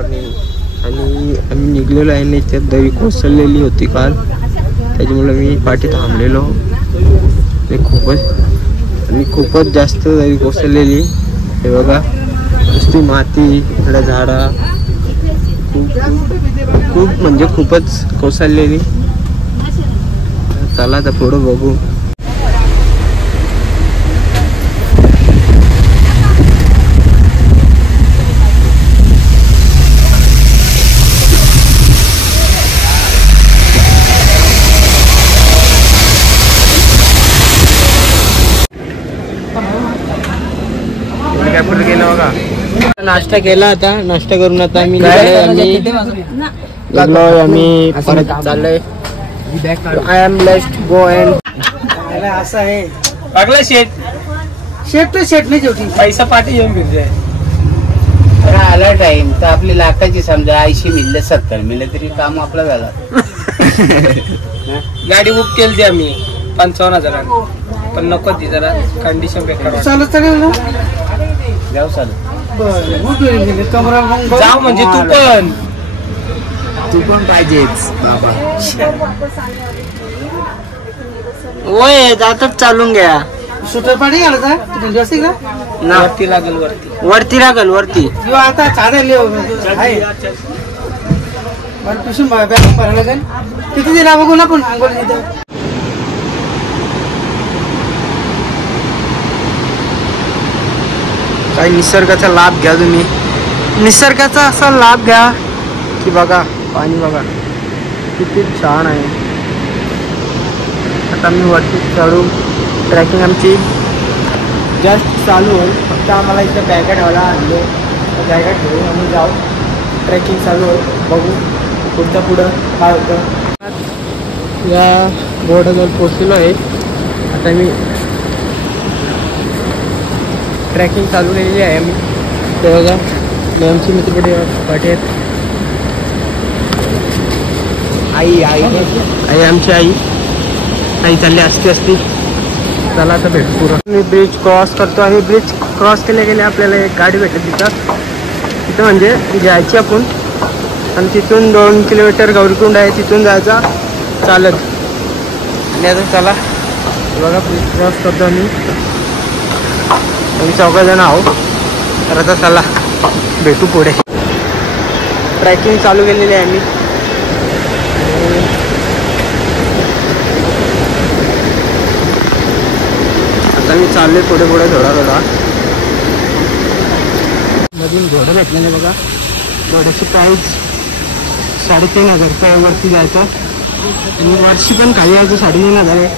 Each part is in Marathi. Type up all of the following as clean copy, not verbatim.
मॉर्निंग आणि आम्ही निघलेलो आहे आणि त्यात दरी कोसळलेली होती काल, त्याच्यामुळे मी पाठी थांबलेलो. खूपच जास्त दरी कोसळलेली. हे बघा नुसती माती, इकडे झाडा, खूप म्हणजे खूपच कोसळलेली. चला आता पुढं बघू. नाश्ता केला, आता नाश्ता करून आता आम्ही परत चाललोय. आय एम लेस्ट गो अँड असं आहे लागला शेट तो शेट नाही जेवढी पैसा पाठी येऊन फिरते. आला टाइम तर आपली लाखाची समजा 80 मिळले 70 मिळले तरी काम आपलं झालं. गाडी बुक केली ती आम्ही 55,000, पण नको ती जरा कंडिशन बेकार. चालत जाऊ चालत जाऊ म्हणजे तू पण पाहिजेच बाबा. वय जातच चालून घ्या. सुटर पाणी आलं का ना वरती लागल वरती आता चालेल लागेल किती दिला बघू ना पण आंघोळ. काही निसर्गाचा लाभ घ्या तुम्ही. निसर्गाचा असा लाभ घ्या की बघा पाणी बघा किती छान आहे. आता मी वरती चढू. ट्रॅकिंग आमची जस्ट चालू होईल. फक्त आम्हाला इथं बॅगा ठेवायला आणले. बॅगा ठेवून आम्ही जाऊ. ट्रॅकिंग चालू होईल. बघू पुढं काय होतं. या बोर्डाजवळ पोचलेलो आहे. आता मी ट्रॅकिंग चालू केलेली आहे आम्ही. ते बघा मी आमची मित्रपटे पाठी आहेत. आई आमची आई चालली असती. चला आता भेटू पुरं. मी ब्रिज क्रॉस करतो आहे. ब्रिज क्रॉस केले आपल्याला एक गाडी भेटेल तिथं म्हणजे जायची आपण. आणि तिथून 2 किलोमीटर गौरीकुंड आहे, तिथून जायचा चालत. आणि आता चला बघा ब्रिज क्रॉस करतो आम्ही 4 जण आहोत. तर आता चला भेटू पुढे. ट्रॅकिंग चालू केलेली आहे आम्ही. आता मी चाललोय पुढे थोडा. मधून घोडं भेटलं नाही बघा. घोड्याची प्राईस 3,500 रुपये वरती जायचं. आणि वर्षी पण खाली यायचं 3,500 आहे.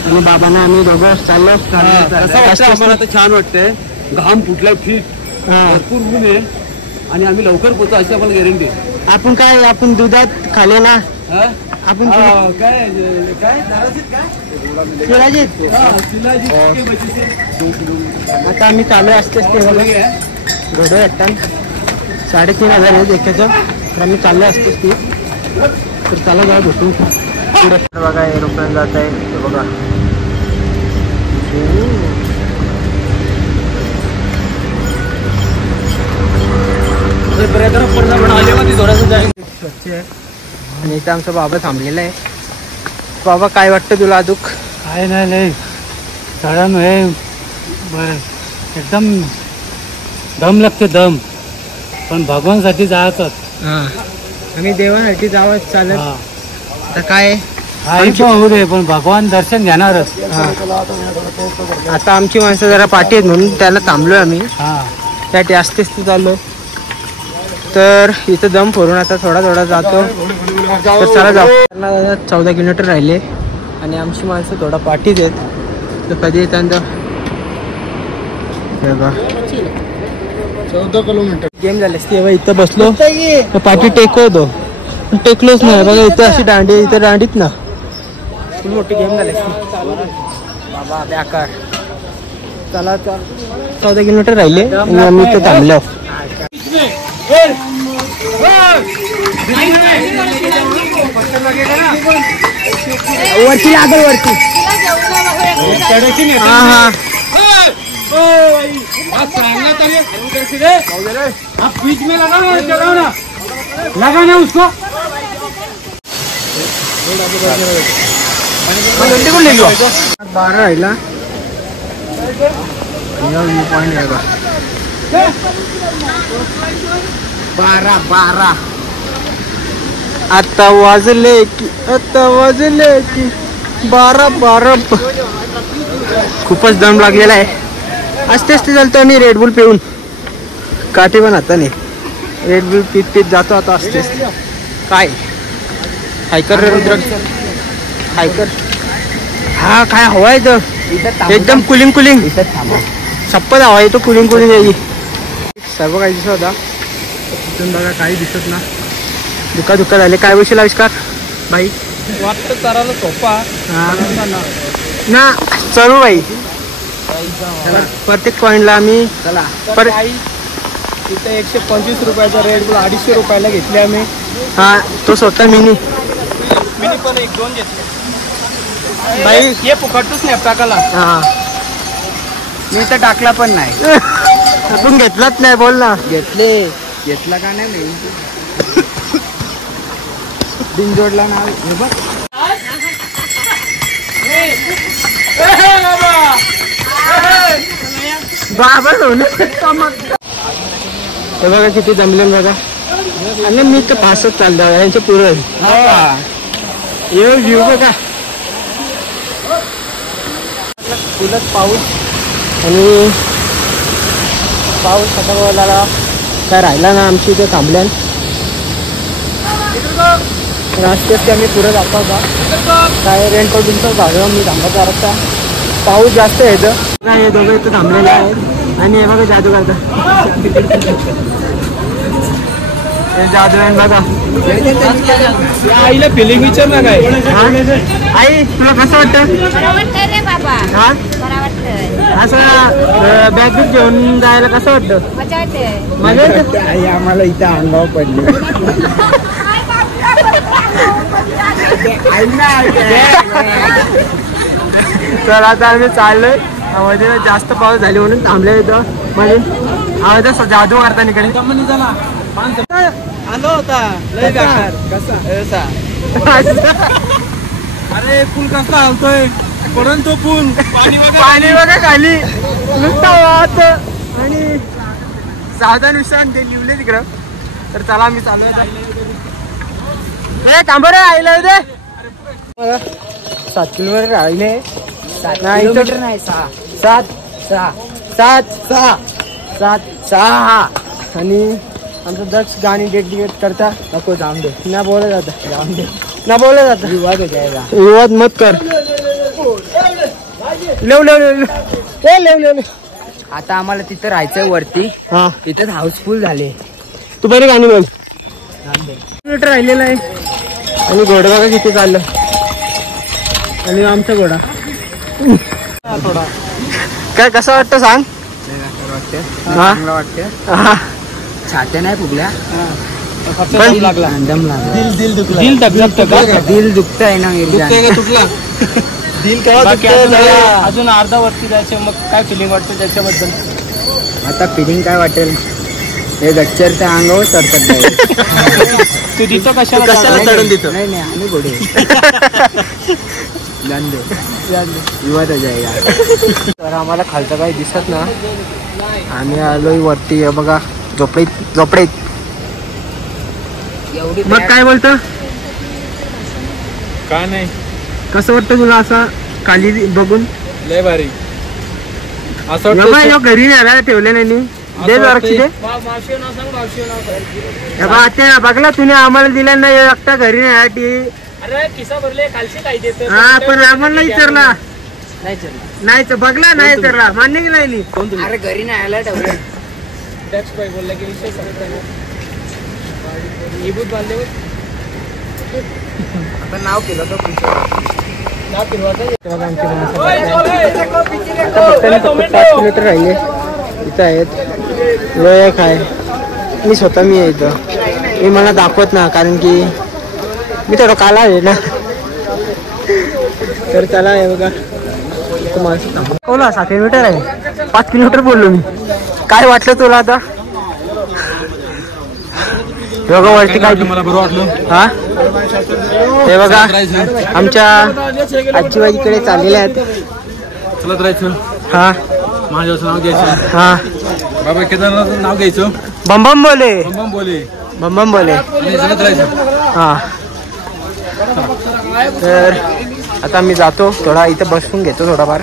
आणि बाबांना आम्ही दोघं चाललो. आम्हाला छान वाटतंय. घाम फुटलाय, फिट भरपूर ऊन आहे आणि आम्ही लवकर पोहोचू अशी आम्हाला गॅरंटी. आपण दुधात खाले ना. आपण काय आता आम्ही चालू असतेच ते बघा. घोडं भेटतात 3,500 आहे एकाचं. तर आम्ही चाललो असतेच ती. तर चला जाऊ भेटू पुढे. बघा एरोप्लेन जात आहे ते बघा. स्वच्छ आहे. आणि इथं आमचा बाबा थांबलेला आहे. बाबा काय वाटतं तुला? दुःख काय नाही चढण हे एकदम दम लागते दम. पण भगवानसाठी जायचं. आम्ही देवासाठी जावं चालत. आता काय होऊ दे पण भगवान दर्शन घेणारच. आता आमची माणसं जरा पाठी आहेत म्हणून त्याला थांबलोय आम्ही. त्यासाठी असतेच ते चाललो. तर इथं दम फोडून आता थोडा जातो. तर चला जाऊ. 14 किलोमीटर राहिले आणि आमची माणसं थोडा पाठीच आहेत. तर कधी येतात 14 किलोमीटर गेम झालेस तेव्हा इथं बसलो तर पाठी टेकवतो. टेकलोच नाही बघा. इथं अशी दांडी, इथं दांडीत ना फुल मोठी गेम झाली बाबा बेकार. चला 14 किलोमीटर राहिले आणि आम्ही इथं थांबलो. वरती लागल वरती. आप बीच में लगाओ ना उसको. बारा राहिला पॉइंट आहे बा. 12 आता वाजले की 12 खूपच दम लागलेला आहे. असते चालतो आम्ही रेडबुल पिऊन. काठी पण आता नाही. रेडबुल पीत जातो आता असते. काय हायकर रे रुद्र, हायकर. हा काय हवा आहे एकदम कुलिंग छप्पन हवा येतो. कुलिंग यायची सर्व काही दिसत होता. तिथून बघा काही दिसत ना. दुःख झाले. काय बोलशील आविष्कार बाई? वाटतं चारायला सोपा ना चलू बाई. प्रत्येक पॉइंटला आम्ही तिथे 125 रुपयाचा रेडबुल 250 रुपयाला घेतले आम्ही. हा तो स्वतः मिनी पण 1-2 घेतले बाई. हे फुकटच नाही टाकाला. हा मी तर टाकला पण नाही. आपण घेतलाच नाही. बोल ना. घेतला का नाही मी बिन जोडला ना. हे बघ बाबा हे बघा किती जमले बघा. आणि मी तर पासच चाललो यांच्या पुरण. व्ह्यू बघा. फुलच पाऊस आणि पाऊस आता बोलायला काय राहिला ना. आमची इथे थांबल्यान राष्ट्रीय आम्ही पुढे जातो होता. काय रेंटवर तुमचं झालं मी थांबायचा रस्ता. पाऊस जास्त आहे इथं. काय हे दोघं इथं थांबलेले आहेत आणि हे बघा जादू करता. हे जादू आहे बघा. आईला फिलिंग विचार ना काय. आई तुला कसं वाटतं? रे बाबा. हा असं बॅग बीग घेऊन जायला कसं वाटतं? मजा येते. मजा येते. आई आम्हाला इथं अंगावर पडली. तर आता आम्ही चाललोय. मध्ये जास्त पाऊस झाली म्हणून थांबले इथं. म्हणजे आवाज जादू मारता इकडे आलो होता लय बेकार. कसा अरे पूल कसा हलतोय. पडून तो पूल पाणी बघा खाली नुसता वाहत. आणि सावधान विश्रांत ते लिवले तिकडं. तर चला आम्ही चाललोय. थांब रे आईला दे. 7 किलोमीटर राहिले. 7 किलोमीटर नाही 6 आणि आमचं दक्ष गाणी डेडिकेट करता. नको जाऊन दे. ना बोलत जाता. जाऊन दे ना बोलत जाता. विवाद हो जाएगा. विवाद मत कर. लेव आता आम्हाला तिथं राहायचंय वरती. हा तिथेच हाऊसफुल झाले. तू बरी गाणी बोल. किलोमीटर राहिलेलं आहे. आणि घोडा बघा किती चाललं. आणि आमचा घोडा थोडा काय कसं वाटतं सांग. चांगलं वाटतं. हा छात्या नाही फुगल्या. पण लागला. दम लागला. दिल दुखतंय ना. तुटला दिल अजून अर्धा वरती जायचे. मग काय फिलिंग वाटतं त्याच्याबद्दल? आता फिलिंग काय वाटेल. हे गच्चरच्या अंगावर चढतात. तू तिथं कशाला चढून देतो. नाही आम्ही घोडे. विवाद हो जाएगा. तर आम्हाला खालचं काही दिसत ना. आम्ही आलोय वरती. बघा झोपडीत. मग काय बोलतं? काय नाही. कसं वाटतं तुला असं खाली बघून? लय भारी. असं घरी नाही ठेवले नाही. दे ते बघला तुम्ही आम्हाला दिला नाही. एकटा घरी नाही. अरे किसा भरले खालची काय देत. हा पण आम्हाला विचारला नाही. बघला नाही विचारला. मान्य की नाही. अरे घरी नाही आला ठेवलं. बोलला की विषय बांधले. आता नाव केलं तर 5 किलोमीटर राहिले. इथं आहेत लोक आहे. मी स्वतः मी इथं. मी मला दाखवत ना कारण की मी थोडं काला आहे ना. तर चला आहे बघा. 7 किलोमीटर आहे. 5 किलोमीटर बोललो मी. काय वाटलं तुला आता? बघा वरती काय मला बरं वाटलं. हा ते बघा आमच्या आजीबाईकडे चाललेले आहेत. चलत राहायचं. हा महादेवाचं नाव घ्यायचं. हा बाबा केदारनाथचं नाव घ्यायचं. बम बम बोले, बम बोले बम बम बोले. आणि चलत राहायचं. हा तर आता मी जातो, थोडा इथं बसून घेतो थोडाफार.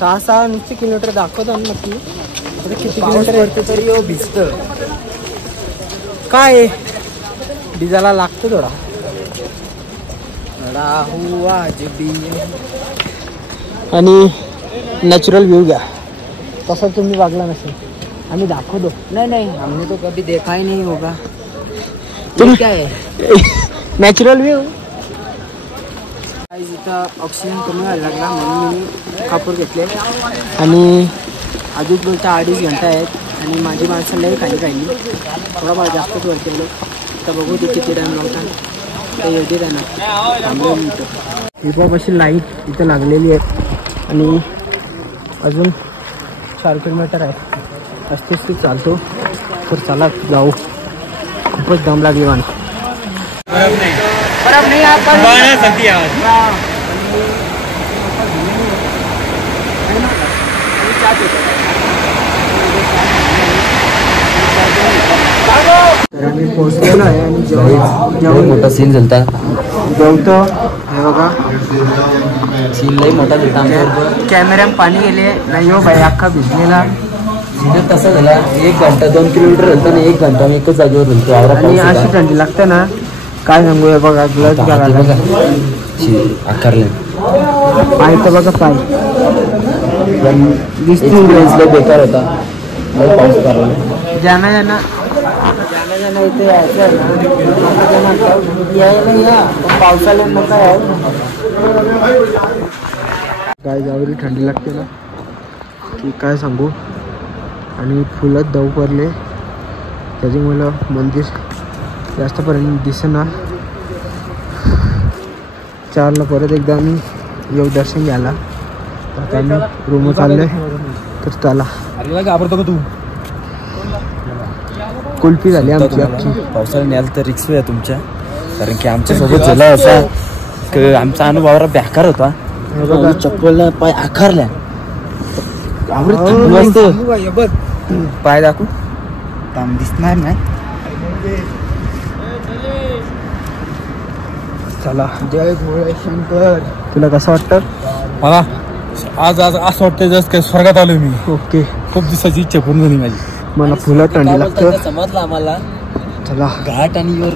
6 नुसते किलोमीटर दाखवतो नक्की. किती किलोमीटर वरती तरी भिजतं काय डिझेलला लागतं थोडा. आणि नॅचरल व्ह्यू घ्या. तसा तुम्ही वागला नसेल, आम्ही दाखवतो. नहीं हमने तो कभी देखा ही नहीं होगा. तुम क्या है नॅचरल व्ह्यू. इथं ऑक्सिजन कमी व्हायला लागला म्हणून मी कापूर घेतले. आणि अजून बोलता 2.5 घंटा आहेत आणि माझी माणसं लई खाली राहिली. थोडा जास्तच वर केलं. तर बघू ते किती टाइम लावतात तर येऊ दे त्यांना. थांबलो मी इथं. हिपॉप अशी लाईट इथं लागलेली आहे आणि अजून 4 किलोमीटर आहे. रस्ते चालतो तर चला जाऊ. खूपच दम लागली मला. तर आम्ही पोहोचलेलो आहे आणि जेवण मोठा सीन झालता. जेवतो. हे बघा सीन लई मोठा झालता. कॅमेऱ्यात पाणी गेले नाही हो बाई, अख्खा भिजलेला. तसं झाला 1 घंटा 2 किलोमीटर होतं ना. 1 घंटा मी एकच जागेवर होतो. आणि अशी थंडी लागते ना काय सांगू. हे बघा ग्लव्स घालायला आकारले पाय तर बघा पाय दिसते. बेकार होता. पाऊस पडला. ज्यांना ज्यांना इथे यायचं आहे ना यायला या, पण पावसाळ्यात नका यार. काय जावरी थंडी लागते ना की काय सांगू. आणि फुलंच दव पडले त्याच्यामुळं मंदिर जास्तपर्यंत दिसेना. 4ला परत एकदा आम्ही येऊ दर्शन घ्यायला. आता आम्ही रूम चालले तर चला. घाबरतो का तू? कुल्फी झाली आमची अख्खी. पावसाळ्यात न्याल तर रिक्स आहे तुमच्या, कारण की आमच्यासोबत झाला असा आमचा अनुभव बेकार होता. चप्पल पाय आकारल्या. पाय दाखवू ताम दिसणार नाही. चला जय भोळे शंकर. तुला कसं वाटतं? मला आज असं वाटतं जसं काय स्वर्गात आलो मी. ओके. खूप दिवसाची इच्छा पूर्ण झाली माझी. मला फुलं थंडी लागतं. समजलं आम्हाला. चला घाट आणि